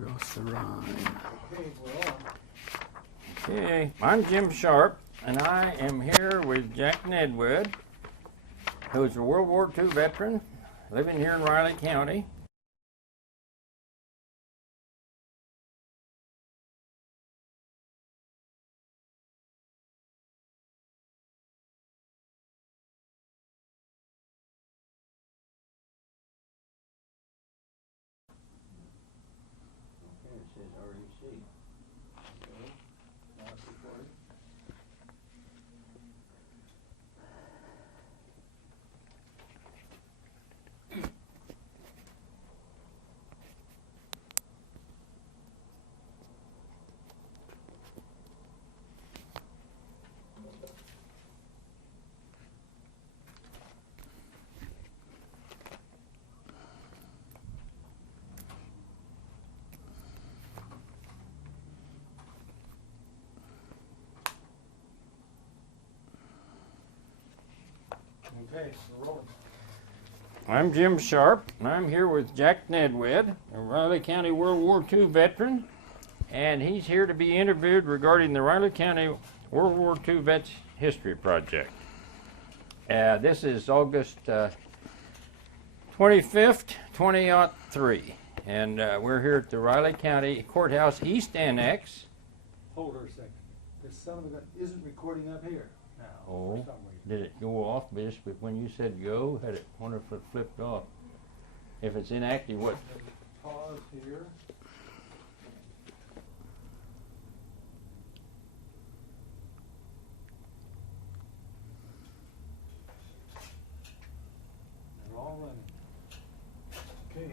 Across the Rhine. Okay, I'm Jim Sharp, and I am here with Jack Nedwed, who's a World War II veteran living here in Riley County. It says REC. Okay, now it's recorded. Okay, we're rolling. I'm Jim Sharp, and I'm here with Jack Nedwed, a Riley County World War II veteran, and he's here to be interviewed regarding the Riley County World War II Vets History Project. This is August 25th, 2003, and we're here at the Riley County Courthouse East Annex. Hold her a second. This son of a gun isn't recording up here now Oh. for some reason. Did it go off, Bish? But when you said go, had it wonder if it flipped off? If it's inactive, what? Pause here. They're all running. Okay.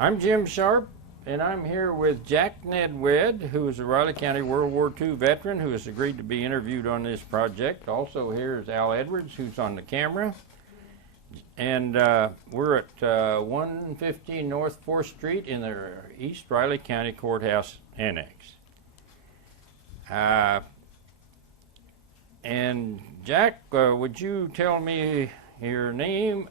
I'm Jim Sharp, and I'm here with Jack Nedwed, who is a Riley County World War II veteran who has agreed to be interviewed on this project. Also here is Al Edwards, who's on the camera. And we're at 115 North 4th Street in the East Riley County Courthouse Annex. And Jack, would you tell me your name,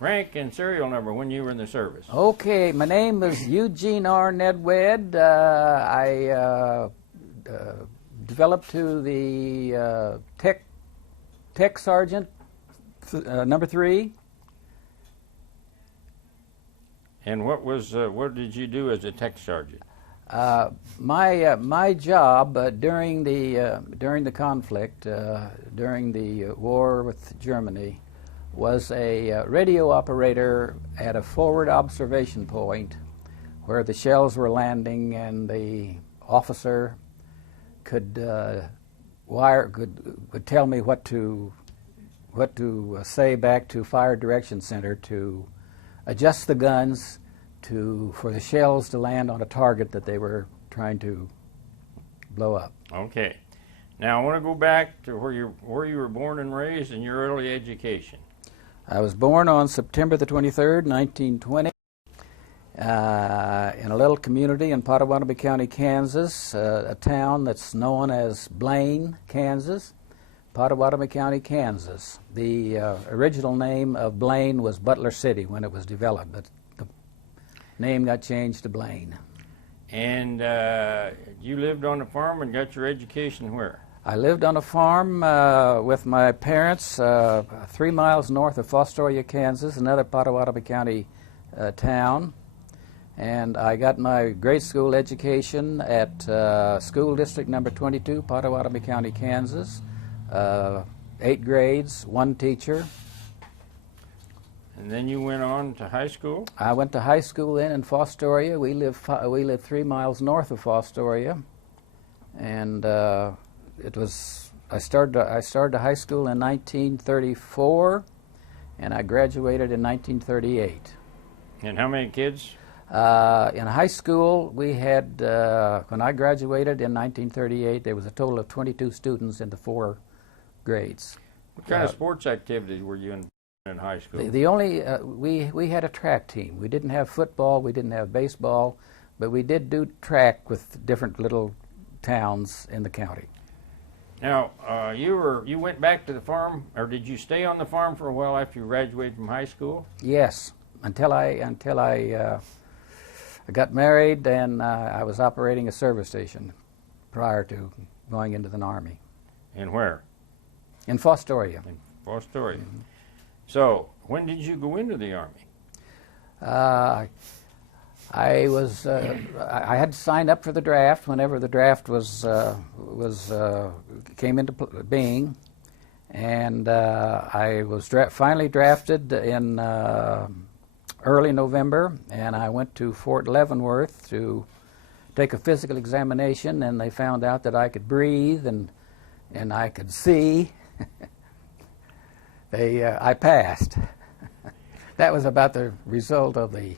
rank, and serial number when you were in the service? Okay, my name is Eugene R. Nedwed. I developed to the tech sergeant, number 3. And what did you do as a tech sergeant? My job during the conflict, during the war with Germany, was a radio operator at a forward observation point where the shells were landing, and the officer could tell me what to say back to Fire Direction Center to adjust the guns for the shells to land on a target that they were trying to blow up. Okay. Now I want to go back to where you were born and raised and your early education. I was born on September the 23rd, 1920, in a little community in Pottawatomie County, Kansas, a town that's known as Blaine, Kansas. Pottawatomie County, Kansas. The original name of Blaine was Butler City when it was developed, but the name got changed to Blaine. And you lived on a farm and got your education where? I lived on a farm with my parents 3 miles north of Fostoria, Kansas, another Pottawatomie County town. And I got my grade school education at school district number 22, Pottawatomie County, Kansas. 8 grades, 1 teacher. And then you went on to high school? I went to high school then in Fostoria. We lived 3 miles north of Fostoria, and I started high school in 1934, and I graduated in 1938. And how many kids? In high school, we had, when I graduated in 1938, there was a total of 22 students in the 4 grades. What kind of sports activities were you in high school? The only, we had a track team. We didn't have football, we didn't have baseball, but we did do track with different little towns in the county. Now, you went back to the farm, or did you stay on the farm for a while after you graduated from high school? Yes, until I I got married, and I was operating a service station prior to going into the Army. And where? In Fostoria. In Fostoria. So, when did you go into the Army? I had to sign up for the draft whenever the draft came into being, and I was finally drafted in early November, and I went to Fort Leavenworth to take a physical examination, and they found out that I could breathe and I could see. I passed. That was about the result of the.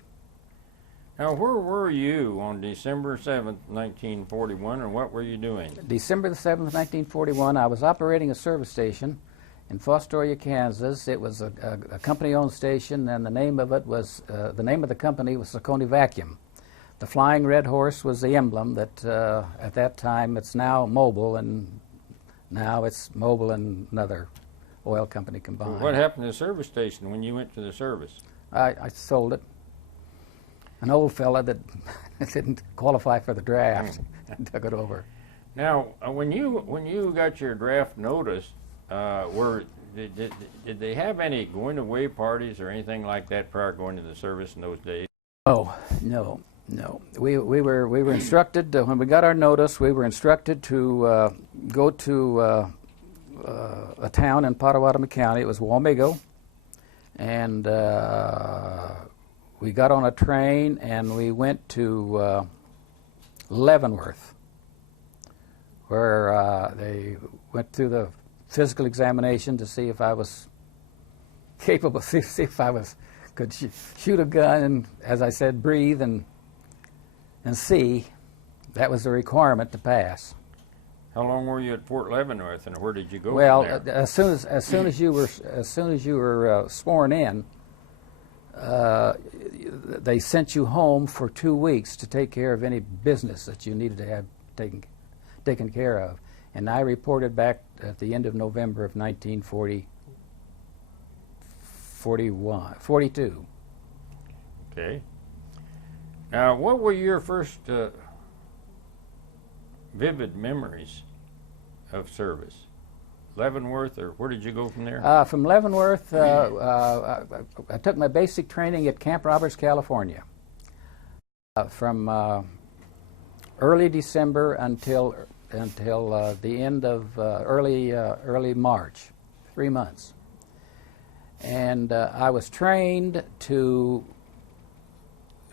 Now, where were you on December 7th, 1941, and what were you doing? December the 7th, 1941, I was operating a service station in Fostoria, Kansas. It was a company-owned station, and the name of it was, the name of the company was Saucony Vacuum. The Flying Red Horse was the emblem that, at that time, it's now Mobil, and now it's Mobil and another oil company combined. Well, what happened to the service station when you went to the service? I sold it. An old fella that didn't qualify for the draft took it over. Now, when you got your draft notice, did they have any going away parties or anything like that prior to going to the service in those days? Oh, no. We were instructed when we got our notice. We were instructed to go to a town in Potawatomi County. It was Wamego, and we got on a train and we went to Leavenworth, where they went through the physical examination to see if I was capable, see if I could shoot a gun and, as I said, breathe and see. That was the requirement to pass. How long were you at Fort Leavenworth, and where did you go? Well, from there? as soon as you were sworn in, they sent you home for 2 weeks to take care of any business that you needed to have taken care of. And I reported back at the end of November of 1942. Okay. Now, what were your first vivid memories of service? Leavenworth, or where did you go from there? From Leavenworth, I took my basic training at Camp Roberts, California, from early December until the end of early March, 3 months. And I was trained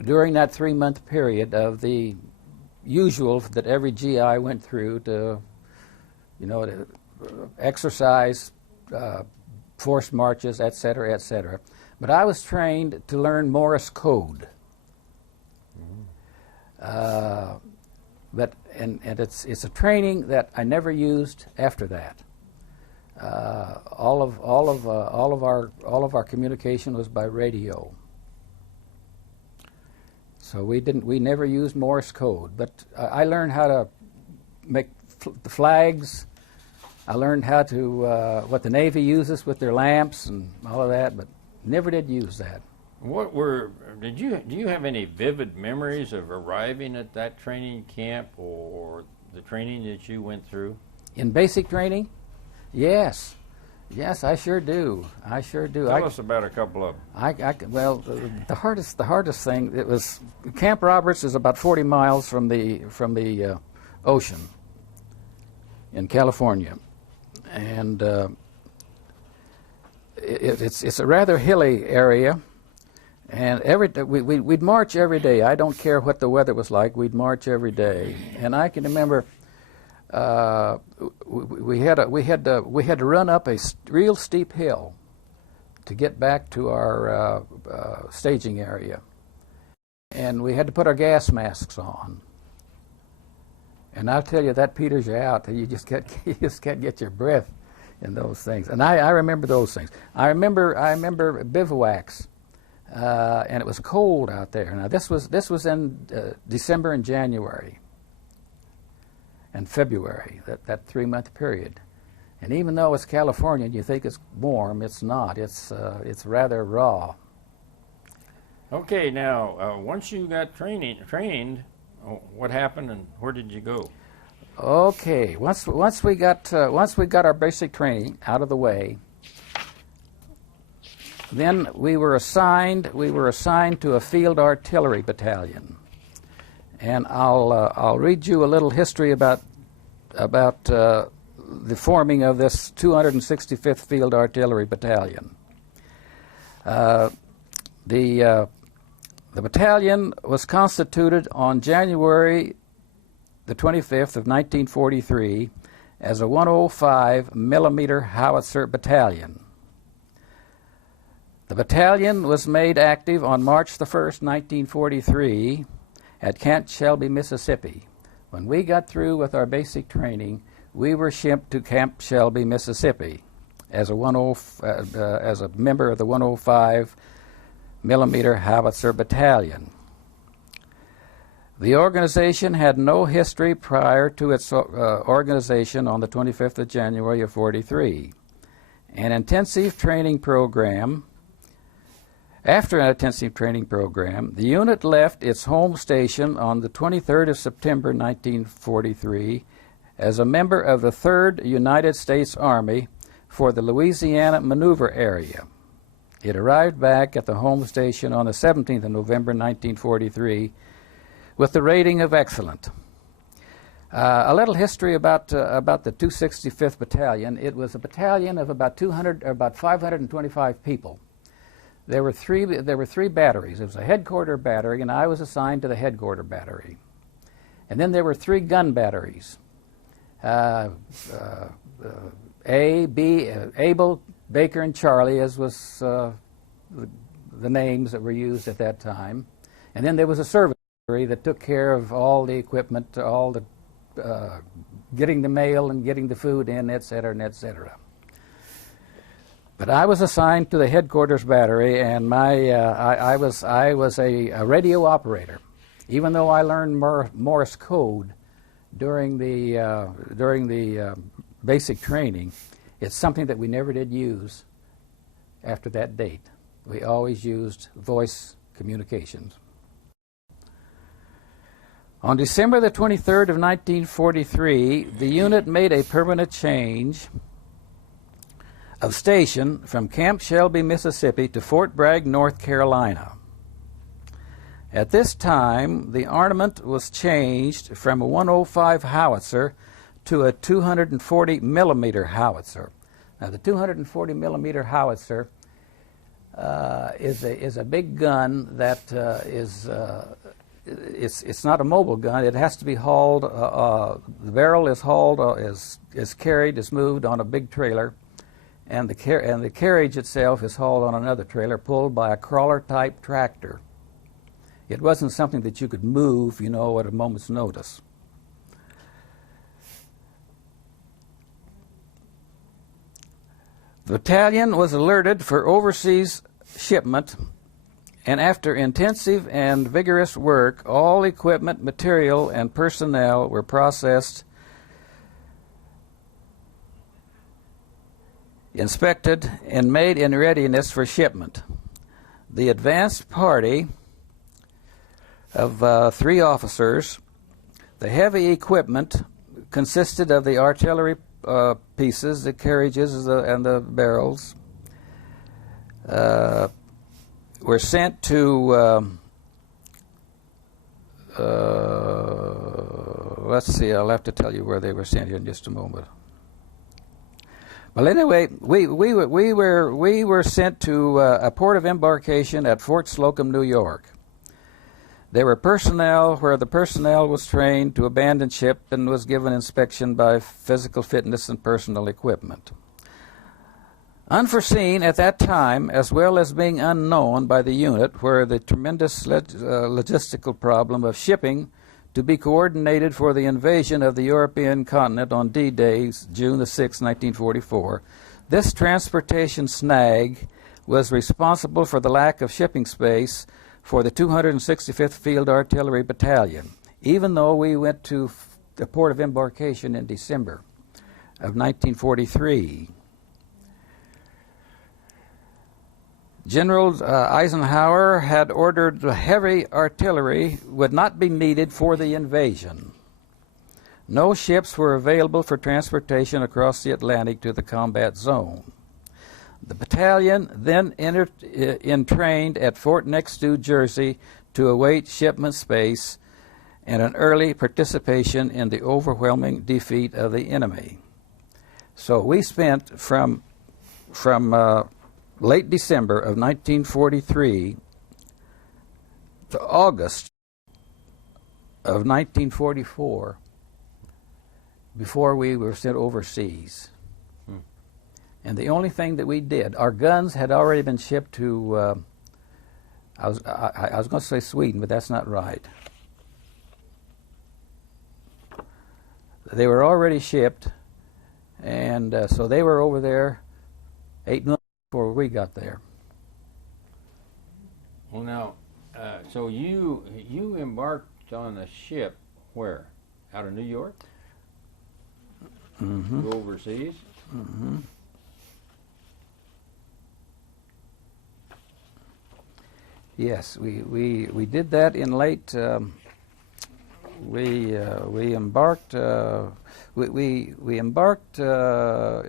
during that 3-month period of the usual that every GI went through to exercise, forced marches, etc., etc. But I was trained to learn Morse code. But it's a training that I never used after that. All of our communication was by radio. So we never used Morse code. But I learned how to make the flags. I learned how to what the Navy uses with their lamps and all of that, but never did use that. Do you have any vivid memories of arriving at that training camp or the training that you went through? In basic training? Yes, I sure do. Tell us about a couple of them. Well, the hardest thing, it was Camp Roberts is about 40 miles from the ocean in California, and it's a rather hilly area. And we'd march every day. I don't care what the weather was like. We'd march every day. And I can remember we had to run up a real steep hill to get back to our staging area, and we had to put our gas masks on. And I'll tell you, that peters you out. You just can't get your breath in those things. And I remember those things. I remember bivouacs. And it was cold out there. Now this was in December and January and February, that 3-month period. And even though it's California and you think it's warm, it's not. It's rather raw. Okay, now once you got trained, what happened and where did you go? Okay, once we got our basic training out of the way, then we were assigned to a field artillery battalion, and I'll read you a little history about the forming of this 265th Field Artillery Battalion. The battalion was constituted on January the 25th of 1943 as a 105 millimeter howitzer battalion. The battalion was made active on March the 1st, 1943 at Camp Shelby, Mississippi. When we got through with our basic training, we were shipped to Camp Shelby, Mississippi as a member of the 105 millimeter howitzer battalion. The organization had no history prior to its organization on the 25th of January of 43. After an intensive training program, the unit left its home station on the 23rd of September 1943 as a member of the 3rd United States Army for the Louisiana Maneuver Area. It arrived back at the home station on the 17th of November 1943 with the rating of excellent. A little history about the 265th Battalion. It was a battalion of about 525 people. There were three batteries. It was a headquarter battery, and I was assigned to the headquarter battery. And then there were 3 gun batteries. A, B, Abel, Baker, and Charlie, as was the names that were used at that time. And then there was a service battery that took care of all the equipment, all the getting the mail and getting the food in, et cetera, and et cetera. But I was assigned to the headquarters battery, and I was a radio operator. Even though I learned Morse code during the basic training, it's something that we never did use after that date. We always used voice communications. On December the 23rd of 1943, the unit made a permanent change of station from Camp Shelby, Mississippi to Fort Bragg, North Carolina. At this time, the armament was changed from a 105 howitzer to a 240 millimeter howitzer. Now, the 240 millimeter howitzer is a big gun that it's not a mobile gun. It has to be hauled. The barrel is hauled, is carried, is moved on a big trailer, and the carriage itself is hauled on another trailer pulled by a crawler-type tractor. It wasn't something that you could move, at a moment's notice. The battalion was alerted for overseas shipment, and after intensive and vigorous work, all equipment, material, and personnel were processed, inspected, and made in readiness for shipment. The advanced party of 3 officers, the heavy equipment consisted of the artillery pieces, the carriages, and the barrels, were sent to, let's see, I'll have to tell you where they were sent here in just a moment. Well, anyway, we were sent to a port of embarkation at Fort Slocum, New York. There were personnel where the personnel was trained to abandon ship and was given inspection by physical fitness and personal equipment. Unforeseen at that time, as well as being unknown by the unit, were the tremendous logistical problem of shipping to be coordinated for the invasion of the European continent on D-Day, June the 6th, 1944. This transportation snag was responsible for the lack of shipping space for the 265th Field Artillery Battalion, even though we went to the port of embarkation in December of 1943. General Eisenhower had ordered the heavy artillery would not be needed for the invasion. No ships were available for transportation across the Atlantic to the combat zone. The battalion then entrained at Fort Knox, New Jersey, to await shipment space and an early participation in the overwhelming defeat of the enemy. So we spent from late December of 1943 to August of 1944 before we were sent overseas. And the only thing that we did, our guns had already been shipped to, I was going to say Sweden, but that's not right. They were already shipped, and so they were over there 8 months before we got there. Well, now, so you embarked on a ship where? Out of New York? Mm-hmm. Go overseas? Mm-hmm. Yes, we did that in late. We embarked. We embarked. Well,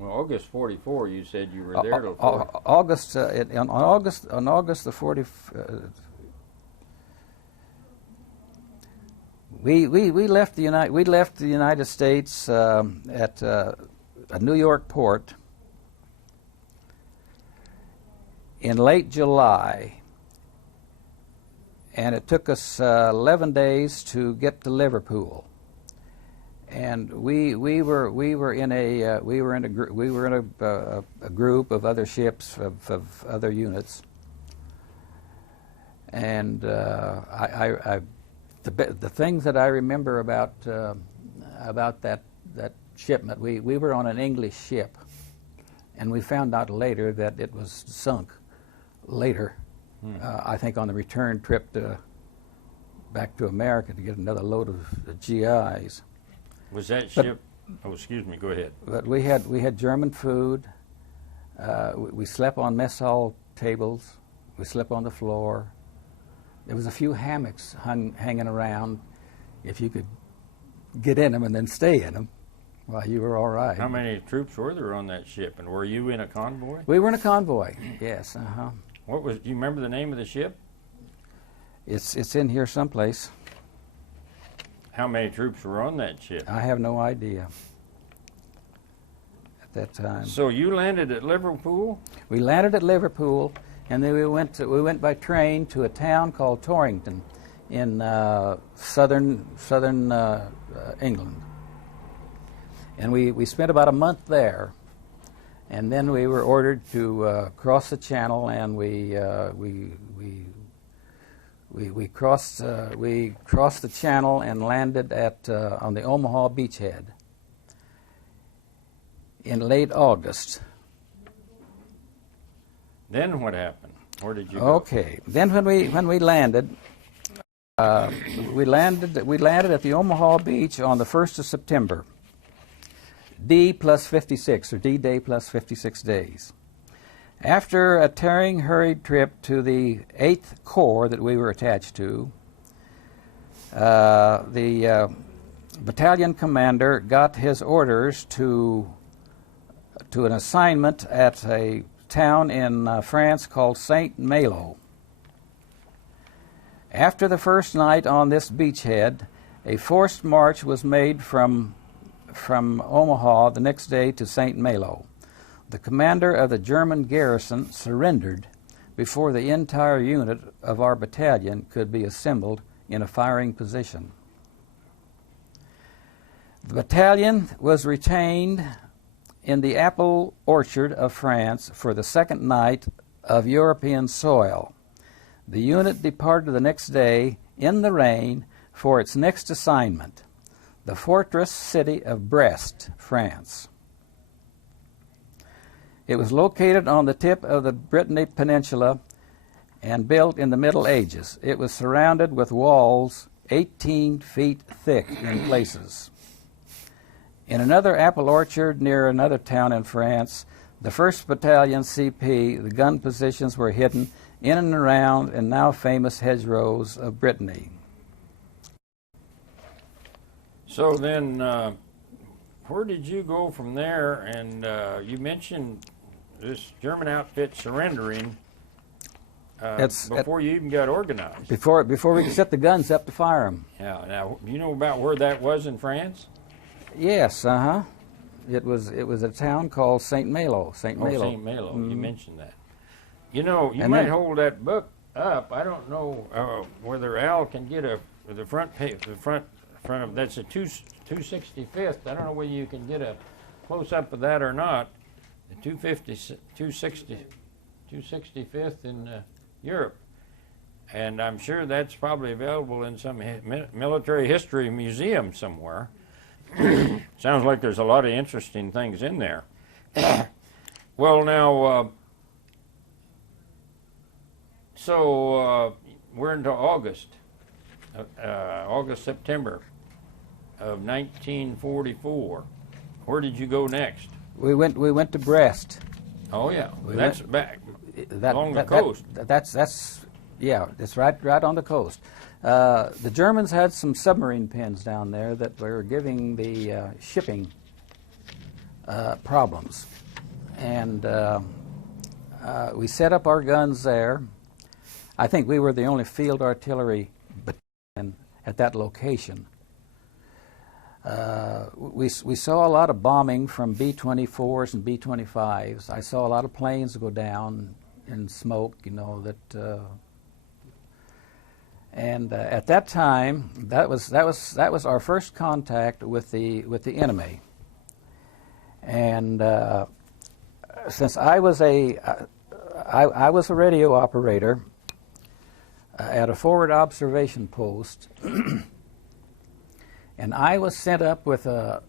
August 44. You said you were there till 40. August on August the 40th. We left the United States at a New York port in late July. And it took us 11 days to get to Liverpool. And we were in a group of other ships of other units. And the things that I remember about that shipment, we were on an English ship, and we found out later that it was sunk later. I think on the return trip back to America to get another load of GIs. Was that ship? Oh, excuse me. Go ahead. But we had German food. We slept on mess hall tables. We slept on the floor. There was a few hammocks hanging around. If you could get in them and then stay in them, well, you were all right. How many troops were there on that ship, and were you in a convoy? We were in a convoy. Yes. Uh-huh. What was? Do you remember the name of the ship? It's in here someplace. How many troops were on that ship? I have no idea at that time. So you landed at Liverpool? We landed at Liverpool, and then we went by train to a town called Torrington in southern England. And we spent about a month there. And then we were ordered to cross the channel, and we crossed the channel and landed on the Omaha beachhead in late August. Then what happened? Where did you go? Okay. Then when we landed, we landed at the Omaha beach on the 1st of September. D plus 56, or D-Day plus 56 days. After a tearing, hurried trip to the 8th Corps that we were attached to, the battalion commander got his orders to an assignment at a town in France called Saint-Malo. After the first night on this beachhead, a forced march was made from Omaha the next day to Saint-Malo. The commander of the German garrison surrendered before the entire unit of our battalion could be assembled in a firing position. The battalion was retained in the apple orchard of France for the second night of European soil. The unit departed the next day in the rain for its next assignment, the fortress city of Brest, France. It was located on the tip of the Brittany Peninsula and built in the Middle Ages. It was surrounded with walls 18 feet thick in places. In another apple orchard near another town in France, the 1st Battalion CP, the gun positions were hidden in and around and now famous hedgerows of Brittany. So then, where did you go from there? And you mentioned this German outfit surrendering before you even got organized. Before we could set the guns up to fire them. Yeah. Now, you know about where that was in France? Yes, It was a town called Saint Malo. Saint Malo. Saint Malo. You mentioned that. You know, you might hold that book up. I don't know whether Al can get the front of that's a 265th. I don't know whether you can get a close up of that or not. The 265th in Europe, and I'm sure that's probably available in some military history museum somewhere. Sounds like there's a lot of interesting things in there. Well, now, we're into August, September of 1944. Where did you go next? We went to Brest. Oh yeah, that's back along the coast. That's right on the coast. The Germans had some submarine pens down there that were giving the shipping problems, and we set up our guns there. I think we were the only field artillery battalion at that location. We saw a lot of bombing from B-24s and B-25s. I saw a lot of planes go down in smoke, you know, that. And at that time, that was our first contact with the enemy. And since I was a radio operator at a forward observation post, and I was sent up with a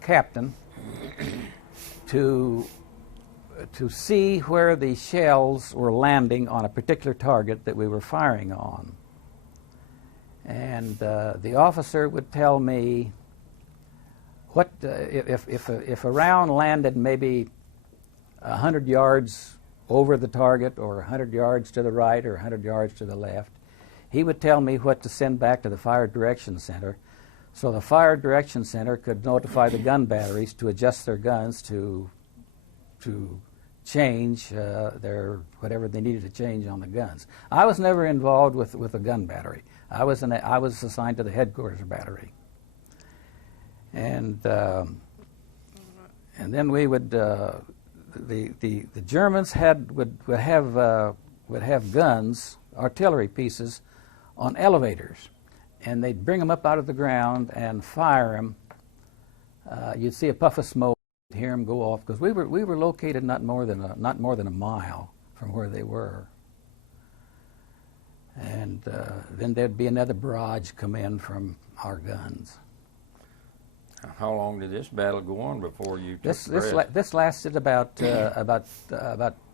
captain to see where the shells were landing on a particular target that we were firing on. And the officer would tell me what if a round landed maybe 100 yards over the target, or 100 yards to the right, or 100 yards to the left. He would tell me what to send back to the Fire Direction Center, so the Fire Direction Center could notify the gun batteries to adjust their guns to change their whatever they needed to change on the guns. I was never involved with a gun battery. I was assigned to the headquarters battery, and then we would the Germans would have guns, artillery pieces, on elevators, and they'd bring them up out of the ground and fire them. You'd see a puff of smoke, hear them go off, because we were located not more than a mile from where they were. And then there'd be another barrage come in from our guns. How long did this battle go on before you took this lasted about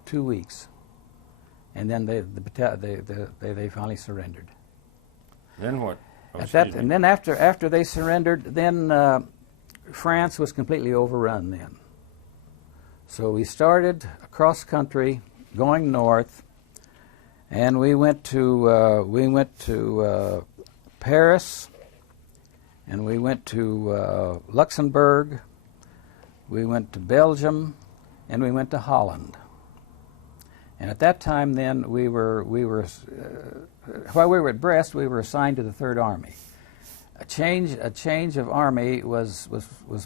2 weeks, and then they finally surrendered. Then what? And then after they surrendered, then France was completely overrun then. So we started across country, going north, and we went to Paris, and we went to Luxembourg, we went to Belgium, and we went to Holland. And at that time, then while we were at Brest, we were assigned to the Third Army. A change of army was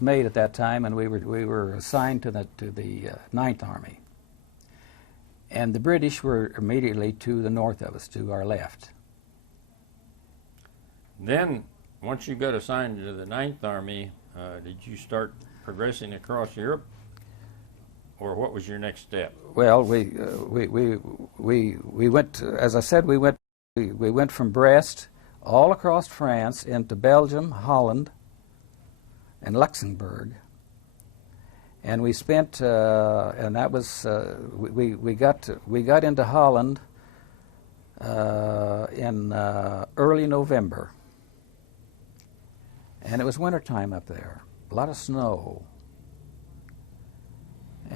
made at that time, and we were assigned to the Ninth Army. And the British were immediately to the north of us, to our left. Then, once you got assigned to the Ninth Army, did you start progressing across Europe, or what was your next step? Well, we went, as I said, we went from Brest all across France into Belgium, Holland, and Luxembourg, and we spent, and that was we got into Holland in early November, and it was wintertime up there, a lot of snow,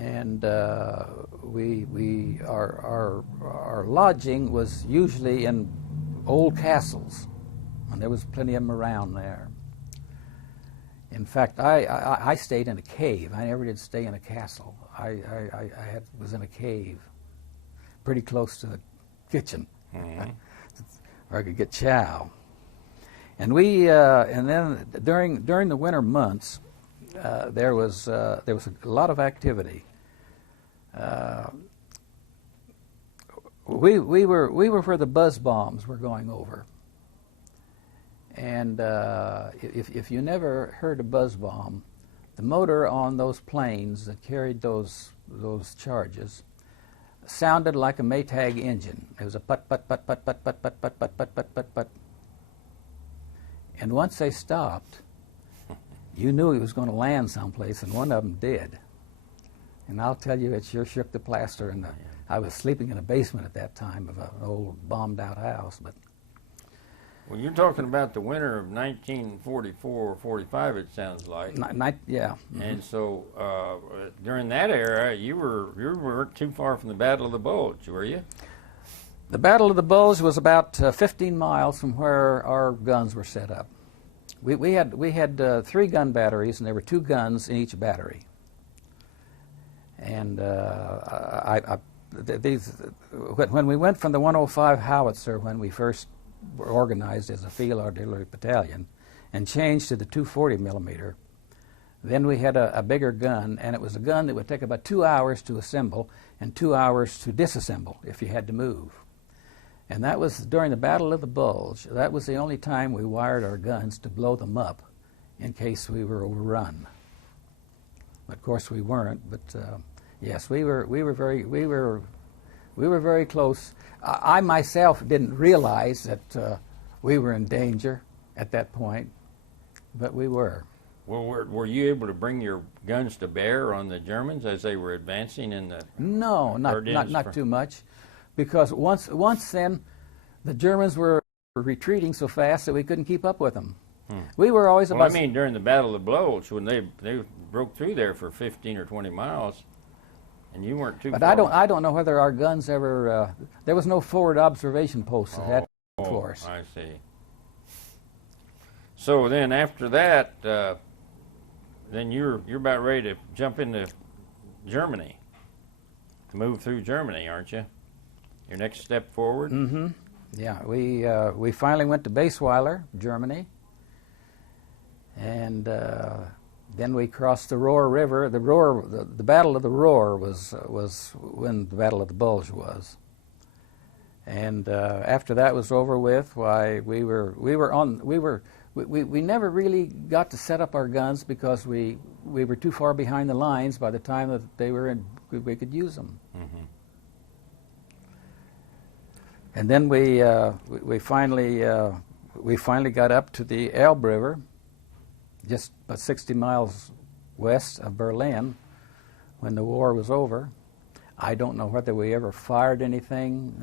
and our lodging was usually in old castles, and there was plenty of them around there. In fact, I stayed in a cave. I never did stay in a castle. I was in a cave, pretty close to the kitchen, where I could get chow. And and then during the winter months, there was a lot of activity. We were where the buzz bombs were going over. And if you never heard a buzz bomb, the motor on those planes that carried those charges sounded like a Maytag engine. It was a put put put put put put put put put put put put put. And once they stopped, you knew he was going to land someplace, and one of them did. And I'll tell you, it sure shook the plaster. And I was sleeping in a basement at that time of an old bombed-out house. But well, you're talking about the winter of 1944 or 45, it sounds like. Yeah. Mm-hmm. And so during that era, you weren't too far from the Battle of the Bulge, were you? The Battle of the Bulge was about 15 miles from where our guns were set up. We had 3 gun batteries, and there were 2 guns in each battery. And when we went from the 105 howitzer, when we first were organized as a field artillery battalion, and changed to the 240 millimeter, then we had a bigger gun, and it was a gun that would take about 2 hours to assemble and 2 hours to disassemble if you had to move. And that was during the Battle of the Bulge. That was the only time we wired our guns to blow them up in case we were overrun. Of course, we weren't. But yes, we were very close. I myself didn't realize that we were in danger at that point, but we were. Well, were you able to bring your guns to bear on the Germans as they were advancing in the? No, not too much. Because once then, the Germans were retreating so fast that we couldn't keep up with them. We were always about. Well, I mean, during the Battle of the Bulge, when they broke through there for 15 or 20 miles, and you weren't too. But far. I don't know whether our guns ever. There was no forward observation post at that force. I see. So then, after that, then you're about ready to jump into Germany, to move through Germany, aren't you? Your next step forward? Mm-hmm. Yeah, we finally went to Baysweiler, Germany, and then we crossed the Rohr River. The Battle of the Rohr was when the Battle of the Bulge was, and after that was over with, why we never really got to set up our guns because we were too far behind the lines by the time that they were in. We could use them. Mm-hmm. And then we finally got up to the Elbe River, just about 60 miles west of Berlin, when the war was over. I don't know whether we ever fired anything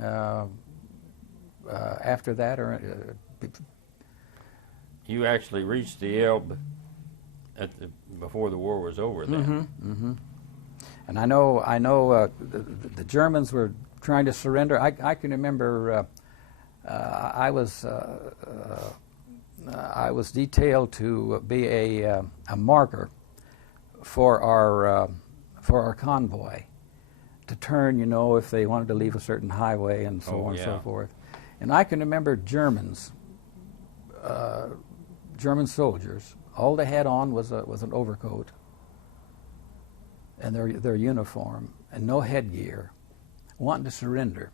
after that, or. You actually reached the Elbe before the war was over, then. Mm-hmm, mm-hmm. And I know the Germans were trying to surrender. I can remember I was detailed to be a marker for our convoy, to turn, if they wanted to leave a certain highway and so on and so forth. And I can remember German soldiers. All they had on was an overcoat and their uniform and no headgear, wanting to surrender.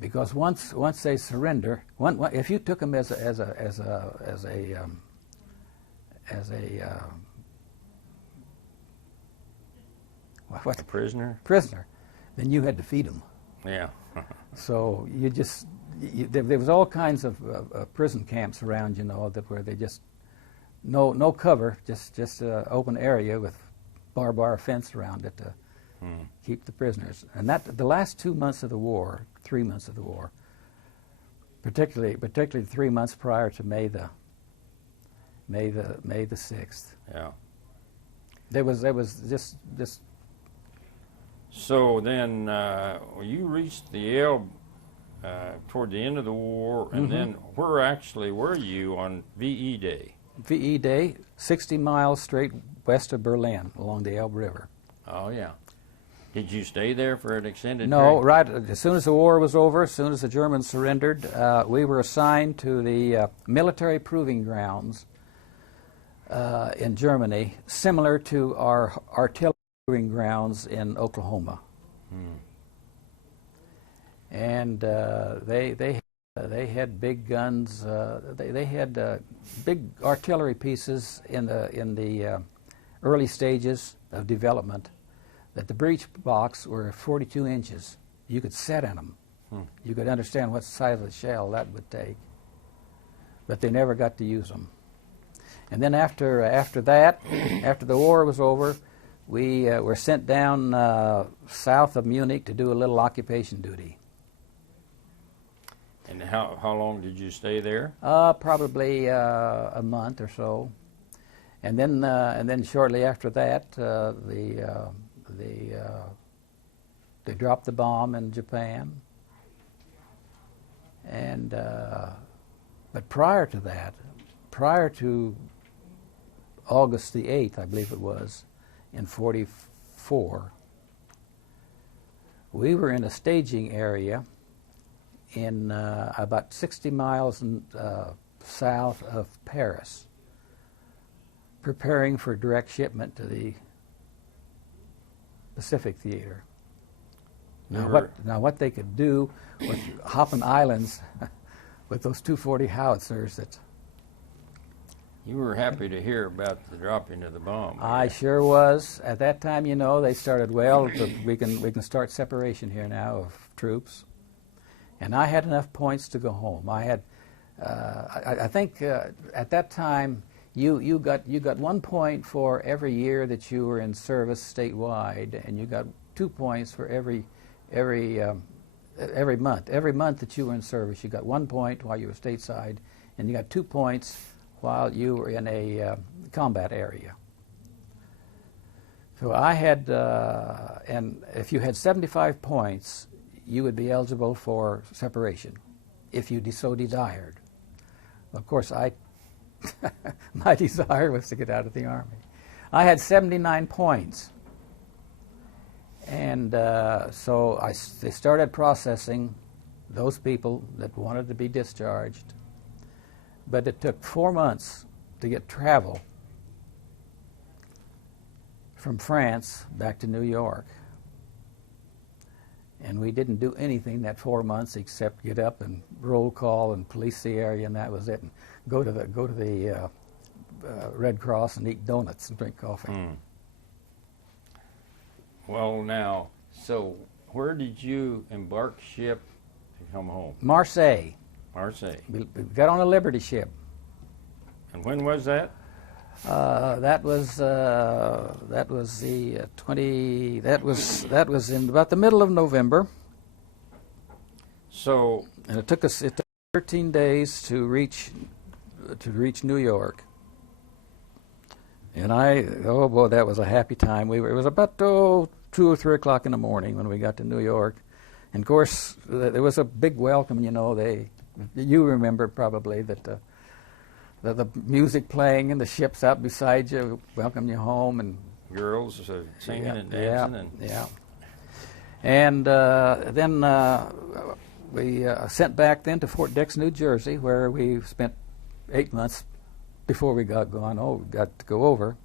Because once they surrender, if you took them as a prisoner, then you had to feed them. Yeah. So there was all kinds of prison camps around, where they just no cover, just an open area with barbed wire fence around it to keep the prisoners. And that the last 2 months of the war, 3 months of the war, particularly the 3 months prior to May the 6th. Yeah. There was just So then you reached the Elbe toward the end of the war, and then where actually were you on VE Day? VE Day, 60 miles straight west of Berlin along the Elbe River. Oh, yeah. Did you stay there for an extended No, period? right as soon as the war was over, as soon as the Germans surrendered, we were assigned to the military proving grounds in Germany, similar to our artillery proving grounds in Oklahoma. And they had big guns. They had big artillery pieces in the early stages of development. That the breech box were 42 inches. You could set in them. You could understand what size of shell that would take. But they never got to use them. And then after that, after the war was over, we were sent down south of Munich to do a little occupation duty. And how long did you stay there? Probably a month or so. And then shortly after that, they dropped the bomb in Japan, and but prior to that, prior to August the 8th, I believe it was, in '44, we were in a staging area in about 60 miles south of Paris, preparing for direct shipment to the Pacific Theater. Now what they could do was hopping islands with those 240 howitzers. That You were happy to hear about the dropping of the bomb. I sure was. At that time, you know, they started, well, we can start separation here now of troops. And I had enough points to go home. I had, I think at that time, you got 1 point for every year that you were in service statewide, and you got 2 points for every month. Every month that you were in service, you got 1 point while you were stateside, and you got 2 points while you were in a combat area. So I had, and if you had 75 points, you would be eligible for separation, if you so desired. Of course, my desire was to get out of the Army. I had 79 points. And so they started processing those people that wanted to be discharged. But it took 4 months to get travel from France back to New York. And we didn't do anything that 4 months except get up and roll call and police the area, and that was it. And go to the Red Cross and eat donuts and drink coffee. Well, now, so where did you embark ship to come home? Marseille. Marseille. We got on a Liberty ship. And when was that? That was the 20. That was in about the middle of November. So. And it took 13 days to reach New York. And oh boy, that was a happy time. It was about 2 or 3 o'clock in the morning when we got to New York. And of course, there was a big welcome. You know, you remember probably that the music playing and the ships out beside you welcome you home, and girls singing and dancing. And then we sent back then to Fort Dix, New Jersey, where we spent 8 months before we got to go over.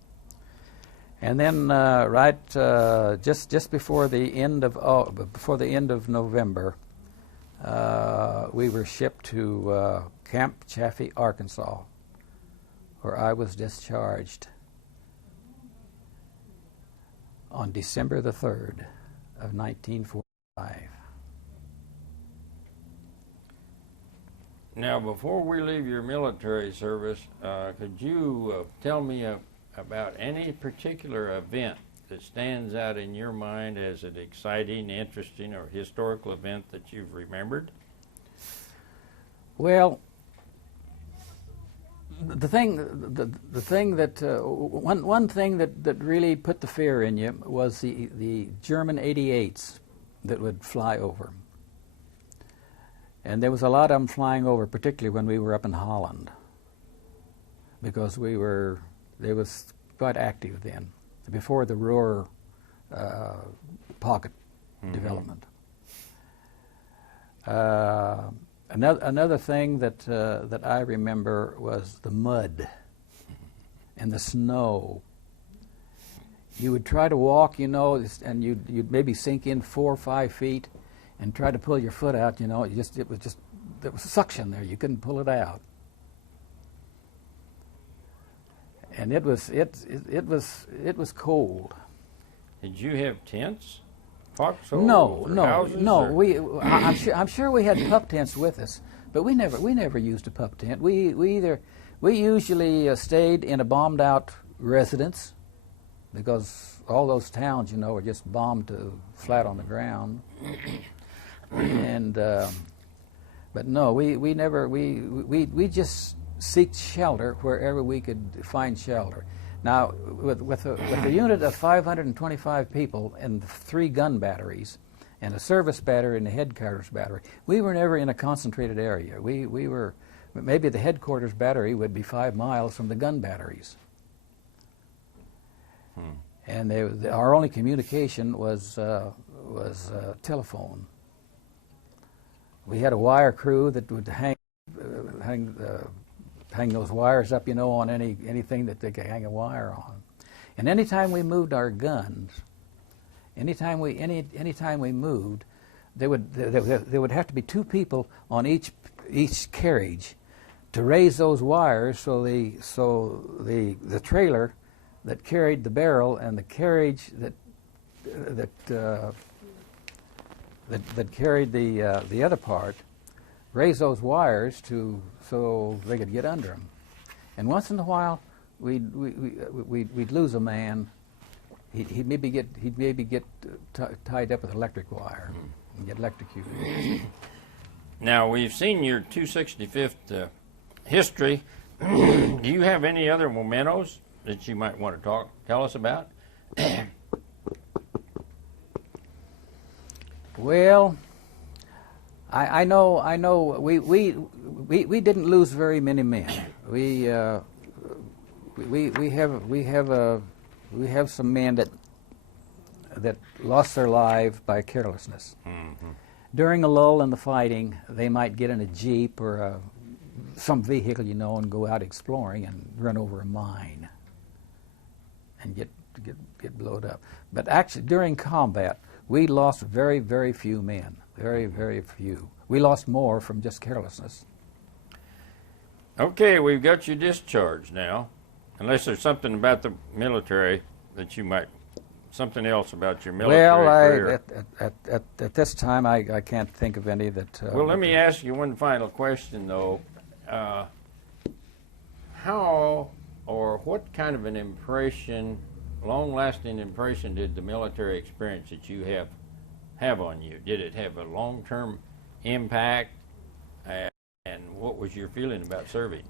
And then just before the end of November, we were shipped to Camp Chaffee, Arkansas, where I was discharged on December the 3rd of 1945. Now, before we leave your military service, could you tell me about any particular event that stands out in your mind as an exciting, interesting, or historical event that you've remembered? Well, the thing that one thing that really put the fear in you was the German 88s that would fly over, and there was a lot of them flying over, particularly when we were up in Holland, because they was quite active then, before the Ruhr pocket development. Another thing that I remember was the mud and the snow. You would try to walk, you know, and you'd maybe sink in 4 or 5 feet, and try to pull your foot out. You know, there was suction there. You couldn't pull it out, and it was cold. Did you have tents? Foxholes? No. Or I'm sure we had pup tents with us, but we never used a pup tent. We usually stayed in a bombed out residence, because all those towns, you know, were just bombed to flat on the ground. And but no, we just seeked shelter wherever we could find shelter. Now, with a unit of 525 people and 3 gun batteries and a service battery and a headquarters battery, we were never in a concentrated area. We were, maybe the headquarters battery would be 5 miles from the gun batteries. And our only communication was telephone. We had a wire crew that would hang those wires up, you know, on anything that they could hang a wire on. And anytime we moved our guns, anytime we moved, there would have to be 2 people on each carriage to raise those wires, so the trailer that carried the barrel and the carriage that carried the other part, raise those wires so they could get under them. And once in a while, we'd lose a man. He'd maybe get tied up with electric wire and get electrocuted. Now, we've seen your 265th history. Do you have any other mementos that you might want to tell us about? Well, I know we didn't lose very many men. We have some men that lost their lives by carelessness. Mm-hmm. During a lull in the fighting, they might get in a jeep or some vehicle, you know, and go out exploring and run over a mine and get blown up. But actually, during combat, we lost very, very few men. Very, very few. We lost more from just carelessness. Okay, we've got you discharged now. Unless there's something about the military that you might, something else about your military career. At this time, I can't think of any that... well, let me ask you one final question, though. How or what kind of an impression, long-lasting impression, did the military experience that you have on you? Did it have a long-term impact? And what was your feeling about serving?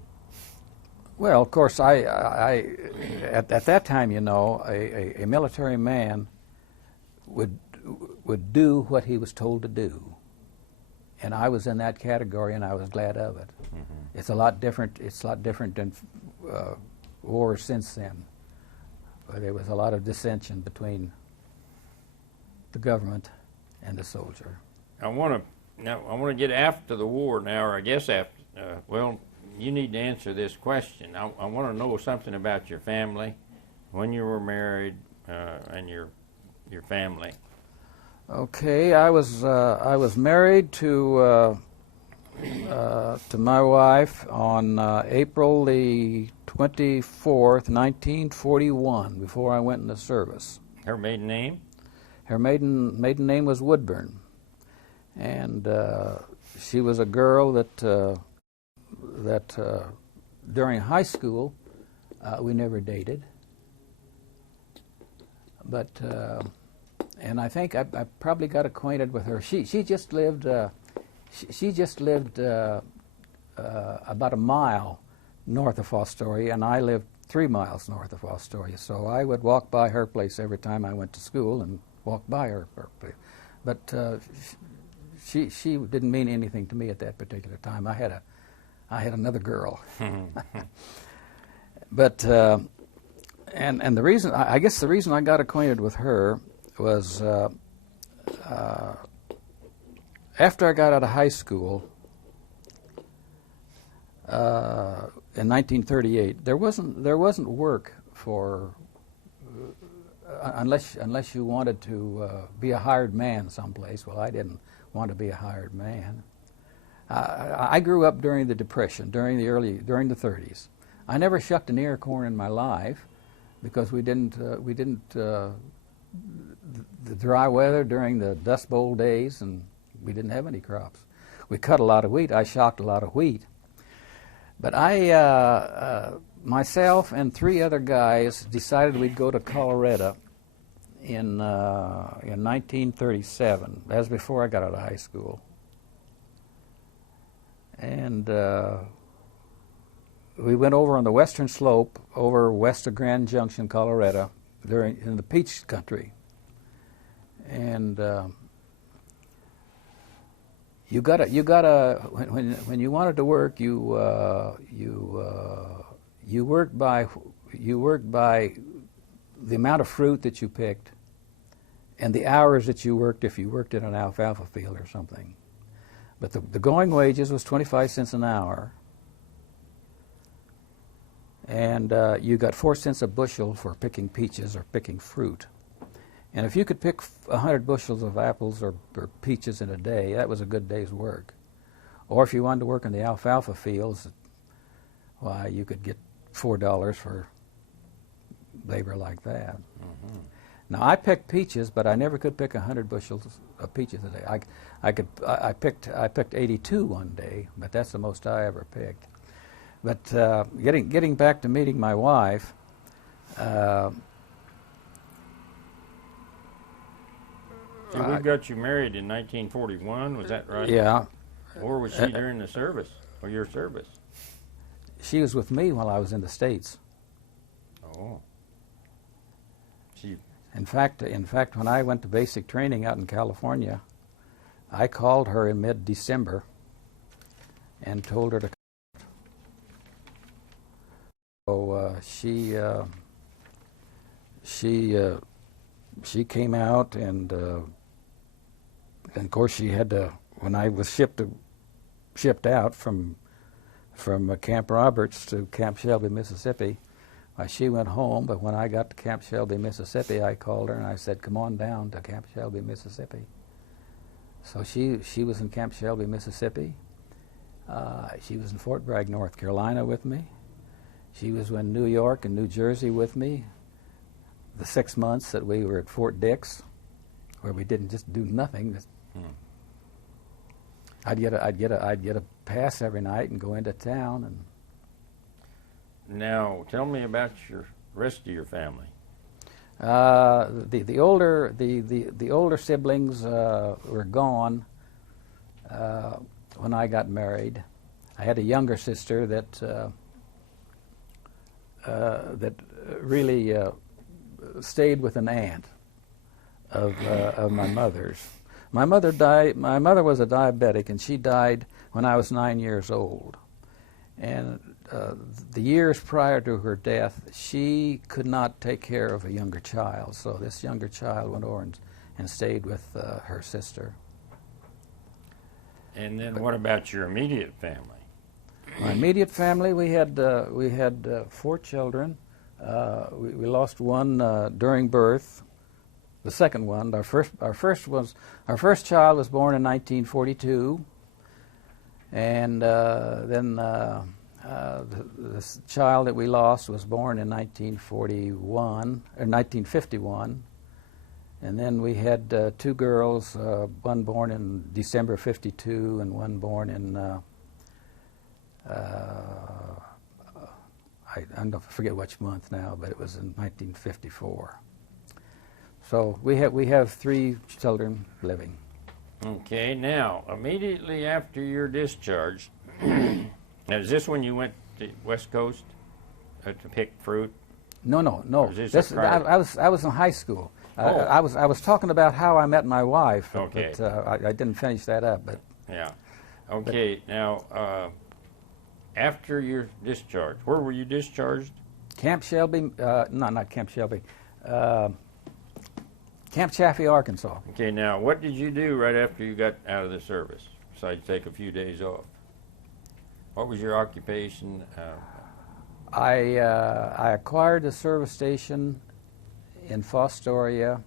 Well, of course, at that time, you know, a military man would do what he was told to do, and I was in that category, and I was glad of it. Mm-hmm. It's a lot different. It's a lot different than wars since then. There was a lot of dissension between the government and the soldier. I want to get after the war now, or I guess after. Well, you need to answer this question. I want to know something about your family, when you were married, and your family. Okay, I was married to my wife on April the 24th, 1941, before I went into service. Her maiden name? Her maiden name was Woodburn, and she was a girl that during high school we never dated, but and I think I probably got acquainted with her. She just lived about a mile north of Fostoria, and I lived 3 miles north of Fostoria. So I would walk by her place every time I went to school and walk by her place. But she didn't mean anything to me at that particular time. I had another girl. But and the reason, I guess the reason I got acquainted with her was after I got out of high school in 1938. There wasn't work for unless you wanted to be a hired man someplace. Well, I didn't want to be a hired man. I grew up during the Depression, during the 30s. I never shucked an ear of corn in my life because we didn't the dry weather during the Dust Bowl days, and we didn't have any crops. We cut a lot of wheat. I shocked a lot of wheat. But myself and 3 other guys decided we'd go to Colorado in 1937. That was before I got out of high school. And we went over on the western slope, over west of Grand Junction, Colorado, in the peach country. And you gotta when you wanted to work, you worked by the amount of fruit that you picked and the hours that you worked if you worked in an alfalfa field or something. But the going wages was 25 cents an hour, and you got 4 cents a bushel for picking peaches or picking fruit. And if you could pick 100 bushels of apples or peaches in a day, that was a good day's work. Or if you wanted to work in the alfalfa fields, why, you could get $4 for labor like that. Mm-hmm. Now, I picked peaches, but I never could pick 100 bushels of peaches a day. I picked 82 one day, but that's the most I ever picked. But getting back to meeting my wife, we got you married in 1941, was that right? Yeah. Or was she during the service, or your service? She was with me while I was in the States. Oh. She. In fact, when I went to basic training out in California, I called her in mid-December and told her to come. So she came out, and of course she had to. When I was shipped out from Camp Roberts to Camp Shelby, Mississippi, she went home. But when I got to Camp Shelby, Mississippi, I called her and I said, "Come on down to Camp Shelby, Mississippi." So she was in Camp Shelby, Mississippi. She was in Fort Bragg, North Carolina with me. She was in New York and New Jersey with me. The 6 months that we were at Fort Dix, where we didn't just do nothing. I'd get a pass every night and go into town. And now, tell me about your rest of your family. The older siblings were gone when I got married. I had a younger sister that really stayed with an aunt of my mother's. My mother died. My mother was a diabetic, and she died when I was 9 years old. And the years prior to her death, she could not take care of a younger child. So this younger child went over and stayed with her sister. And then, what about your immediate family? My immediate family, we had 4 children. We lost one during birth. The second one, our first child was born in 1942, and then this child that we lost was born in 1951, and then we had 2 girls, one born in December '52 and one born in I forget which month now, but it was in 1954. So we have 3 children living. Okay, now, immediately after your discharge, now is this when you went the West Coast to pick fruit? No. Or is this a private- I was in high school. Oh. I was talking about how I met my wife, Okay. but I didn't finish that up. But Yeah. Okay. Now, after your discharge, where were you discharged? Camp Shelby, no, not Camp Shelby, Camp Chaffee, Arkansas. Okay. Now, what did you do right after you got out of the service, besides take a few days off? What was your occupation? I acquired a service station in Fostoria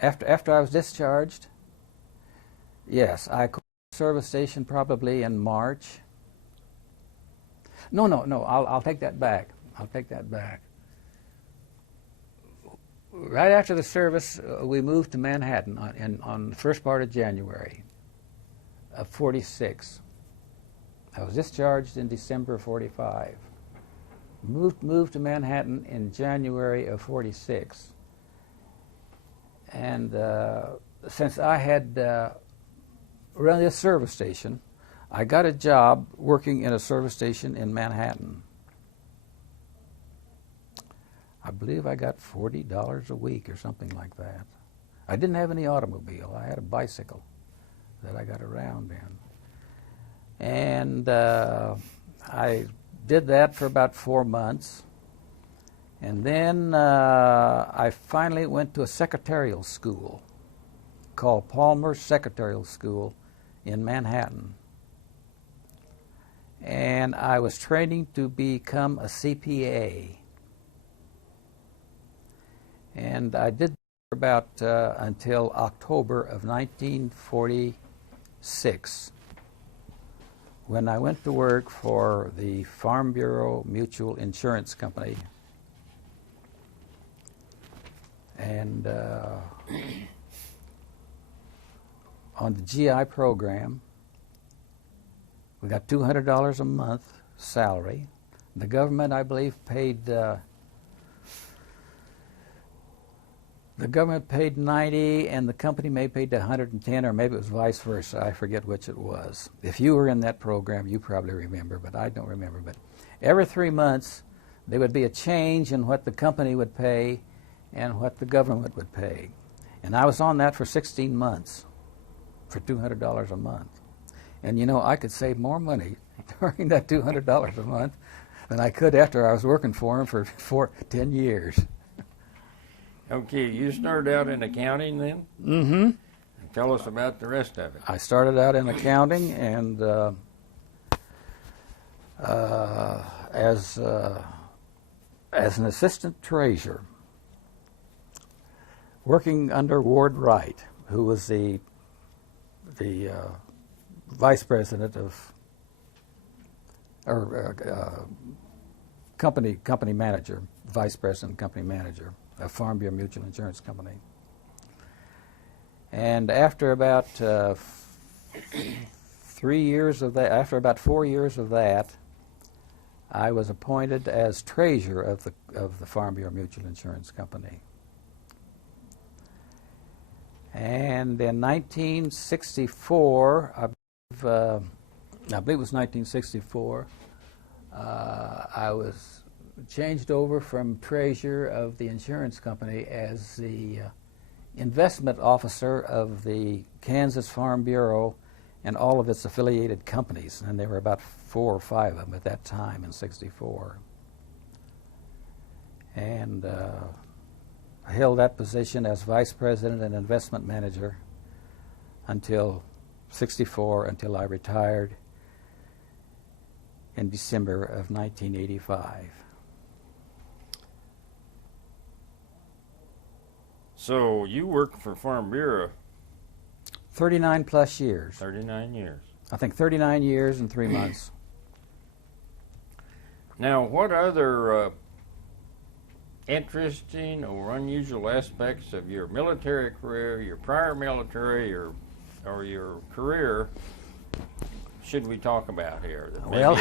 after I was discharged. Yes, I acquired a service station probably in March. No. I'll take that back. Right after the service, we moved to Manhattan on the first part of January of '46. I was discharged in December of '45. Moved to Manhattan in January of '46. And since I had run this service station, I got a job working in a service station in Manhattan. I believe I got $40 a week or something like that. I didn't have any automobile. I had a bicycle that I got around in. And I did that for about 4 months. And then I finally went to a secretarial school called Palmer's Secretarial School in Manhattan. And I was training to become a CPA. And I did about until October of 1946, when I went to work for the Farm Bureau Mutual Insurance Company. And on the GI program, we got $200 a month salary. The government, I believe, paid the government paid 90, and the company may paid 110, or maybe it was vice versa. I forget which it was. If you were in that program, you probably remember, but I don't remember. But every 3 months, there would be a change in what the company would pay and what the government would pay. And I was on that for 16 months for $200 a month. And you know, I could save more money during that $200 a month than I could after I was working for him for 10 years. Okay, you started out in accounting then? Mm-hmm. Tell us about the rest of it. I started out in accounting and as an assistant treasurer, working under Ward Wright, who was the vice president of, or company manager, vice president, company manager of Farm Bureau Mutual Insurance Company. And after about 3 years of that, after about 4 years of that, I was appointed as treasurer of the Farm Bureau Mutual Insurance Company. And in 1964, I believe it was 1964, I was changed over from treasurer of the insurance company as the investment officer of the Kansas Farm Bureau and all of its affiliated companies, and there were about 4 or 5 of them at that time in '64. And I held that position as vice president and investment manager until '64, until I retired in December of 1985. So you worked for Farm Bureau 39 plus years. 39 years. I think 39 years and 3 months. Now, what other interesting or unusual aspects of your military career, your prior military, or your career should we talk about here? That maybe Well,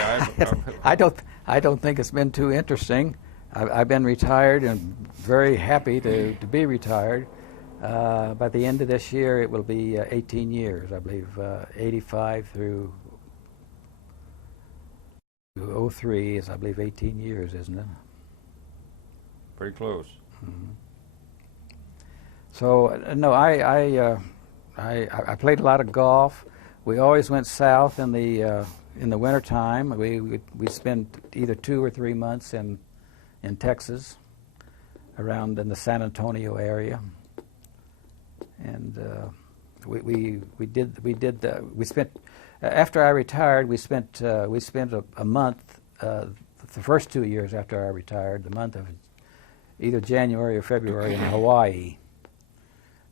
I don't think it's been too interesting. I've been retired and very happy to be retired. By the end of this year, it will be 18 years, I believe, 85 through 03 is, I believe, 18 years, isn't it? Pretty close. Mm-hmm. So no, I played a lot of golf. We always went south in the wintertime. We'd spend either 2 or 3 months in Texas, around in the San Antonio area, and we spent after I retired. We spent a month. The first 2 years after I retired, the month of either January or February in Hawaii.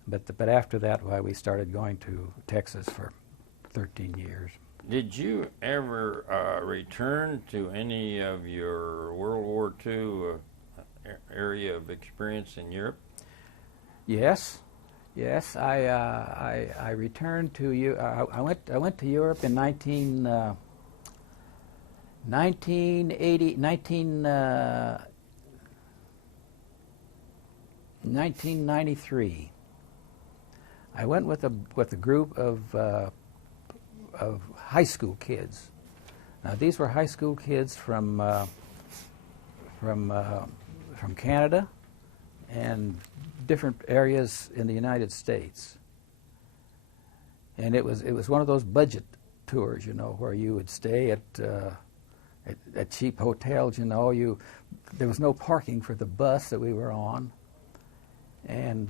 But after that, we started going to Texas for 13 years. Did you ever return to any of your World War II area of experience in Europe? Yes. I returned to you. I went to Europe in 1993. I went with a group of high school kids. Now these were high school kids from Canada and different areas in the United States. And it was one of those budget tours, you know, where you would stay at cheap hotels. You know, there was no parking for the bus that we were on, and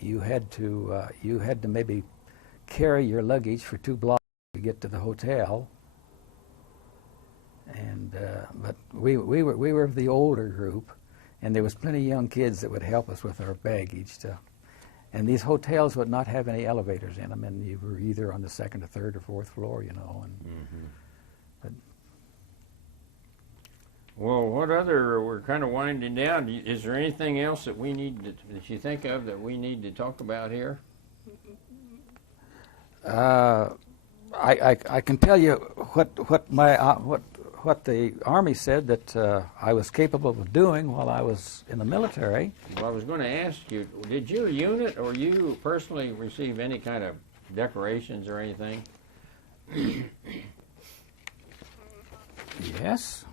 you had to maybe carry your luggage for 2 blocks to get to the hotel. And but we were of the older group, and there was plenty of young kids that would help us with our baggage. And these hotels would not have any elevators in them, and you were either on the 2nd or 3rd or 4th floor, you know. And but, well, what other? We're kind of winding down. Is there anything else that we need that you think of that we need to talk about here? I can tell you what the Army said that I was capable of doing while I was in the military. Well, I was going to ask you, did your unit or you personally receive any kind of decorations or anything? Yes.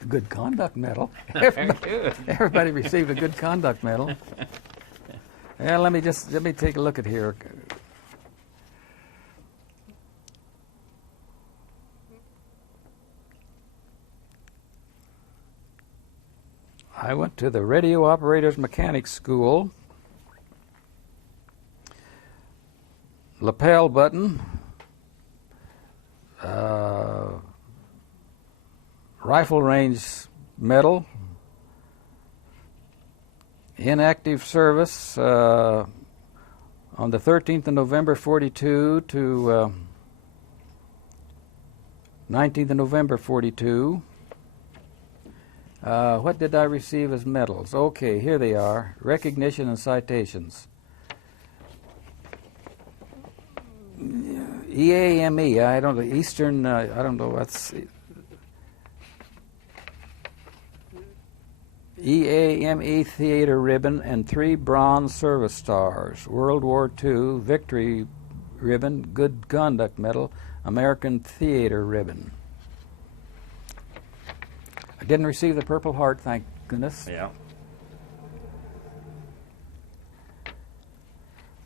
The Good Conduct Medal. Everybody received a Good Conduct Medal. Yeah, let me take a look at here. I went to the Radio Operators Mechanics School. Lapel button, rifle range medal, inactive service on the 13th of November 42 to 19th of November 42. What did I receive as medals? Okay, here they are. Recognition and citations. EAME, I don't know, Eastern, I don't know, what's EAME Theater Ribbon and 3 Bronze Service Stars, World War II Victory Ribbon, Good Conduct Medal, American Theater Ribbon. I didn't receive the Purple Heart, thank goodness. Yeah.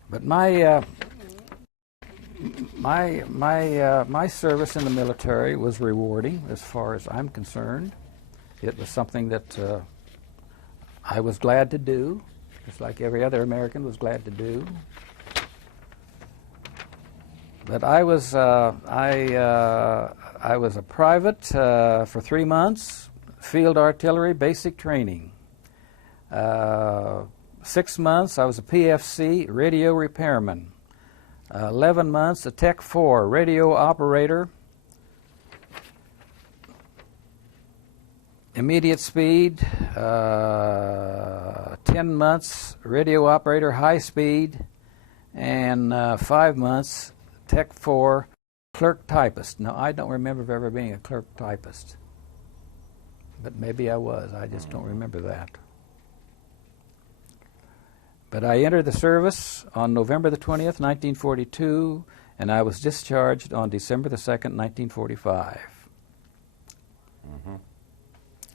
But my service in the military was rewarding as far as I'm concerned. It was something that I was glad to do, just like every other American was glad to do. But I was a private for 3 months, field artillery basic training. 6 months I was a PFC radio repairman. 11 months a Tech 4 radio operator. Immediate speed. 10 months radio operator high speed. And 5 months Tech 4 clerk typist. Now, I don't remember ever being a clerk typist, but maybe I was. I just don't remember that. But I entered the service on November the 20th, 1942, and I was discharged on December the 2nd, 1945.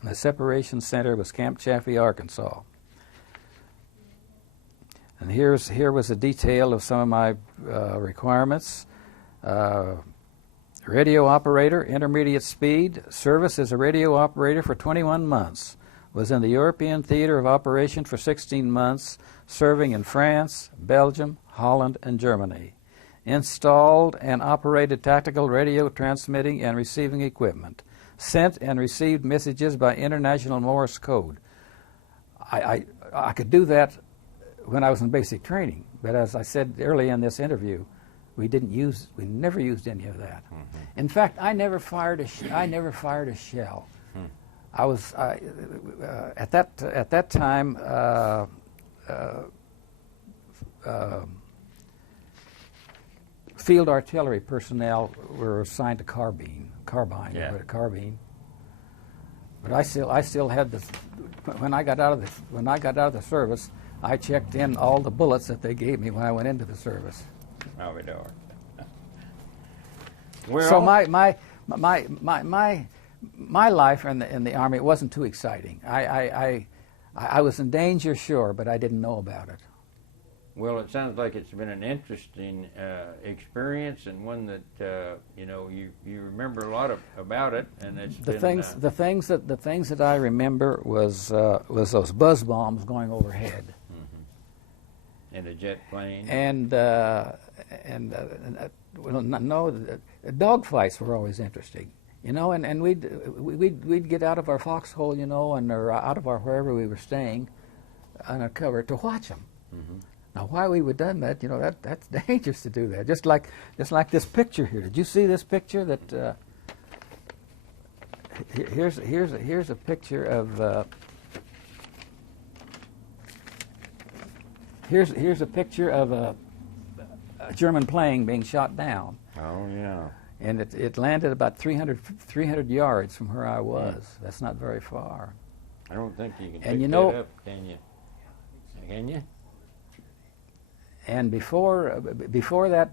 The separation center was Camp Chaffee, Arkansas. And here was a detail of some of my requirements. Radio operator, intermediate speed, service as a radio operator for 21 months. Was in the European Theater of Operation for 16 months, serving in France, Belgium, Holland, and Germany. Installed and operated tactical radio transmitting and receiving equipment. Sent and received messages by International Morse Code. I could do that when I was in basic training, but as I said early in this interview, we never used any of that. In fact, I never fired a shell. I was at that time field artillery personnel were assigned to carbine. But I still had this. When I got out of the service, I checked in all the bullets that they gave me when I went into the service. Oh, we do. Well, So my life in the Army, it wasn't too exciting. I was in danger, sure, but I didn't know about it. well, it sounds like it's been an interesting experience, and one that you remember a lot about it, and it's The things that I remember was those buzz bombs going overhead, and a jet plane. and dog fights were always interesting, and we'd get out of our foxhole, or out of our wherever we were staying, on a cover to watch them. Now, why we would done that, that's dangerous to do that. Just like this picture here. Did you see this picture? That here's a picture of here's a picture of a German plane being shot down. Oh yeah. And it landed about 300 yards from where I was. That's not very far. I don't think you can And pick that up, can you? Can you? And before that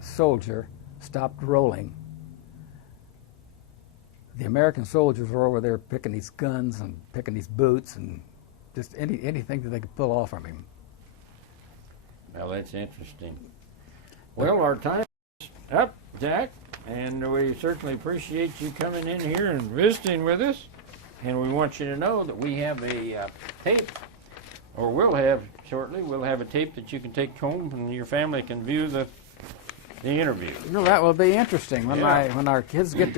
soldier stopped rolling, the American soldiers were over there picking these guns and picking these boots and just anything that they could pull off from him. Well, that's interesting. Well, our time is up, Jack, and we certainly appreciate you coming in here and visiting with us. And we want you to know that we have a tape, or we'll have shortly. We'll have a tape that you can take home, and your family can view the interview. Well, that will be interesting when Yeah. when our kids get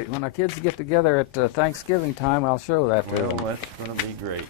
together at Thanksgiving time. I'll show that to Well, them. that's going to be great.